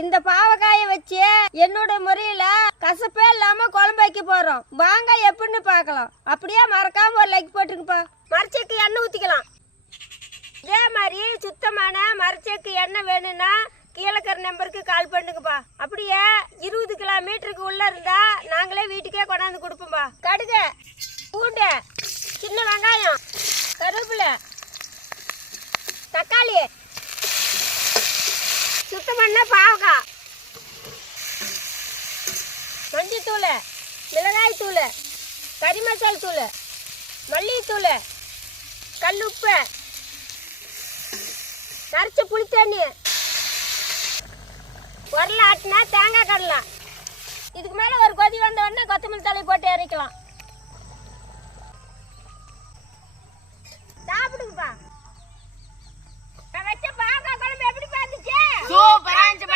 இந்த பாவக்காயை வச்சு என்னோட முறையில கசப்பே இல்லாம குழம்பு வைக்க போறோம். வாங்க எப்படின்னு பார்க்கலாம். அப்படியே மறக்காம ஒரு லைக் போட்டுருங்கப்பா. மரச்செக்கு எண்ணெய் ஊத்திக்கலாம். இதே மாதிரி சுத்தமான மரச்செக்கு எண்ணெய் வேணும்னா கீழே இருக்கிற நம்பருக்கு கால் பண்ணுங்கப்பா. அப்படியே 20 கிலோமீட்டருக்கு உள்ள இருந்தா நாங்களே வீட்டுக்கே கொண்டாந்து கொடுப்போம்பா. கடுகு, பூண்டு, சின்ன வெங்காயம், கருவேப்பிலை, தக்காளி, சுத்தம் பண்ண பாவக்காய், மஞ்சத்தூள், மிளகாய் தூள், கறி மசால் தூள், மல்லித்தூள், கல்லுப்பு, நரைச்ச புளித்தண்ணி, உரல ஆட்டினா தேங்காய் கடலாம். இதுக்கு மேலே ஒரு கொதி வந்த உடனே கொத்தமல்லி தழை போட்டு இறக்கலாம். சாப்பிடுங்கப்பா. நான் வச்ச பாவக்காய் குழம்பு எப்படி பார்த்துச்சு? சூப்பரா இருந்துச்சு.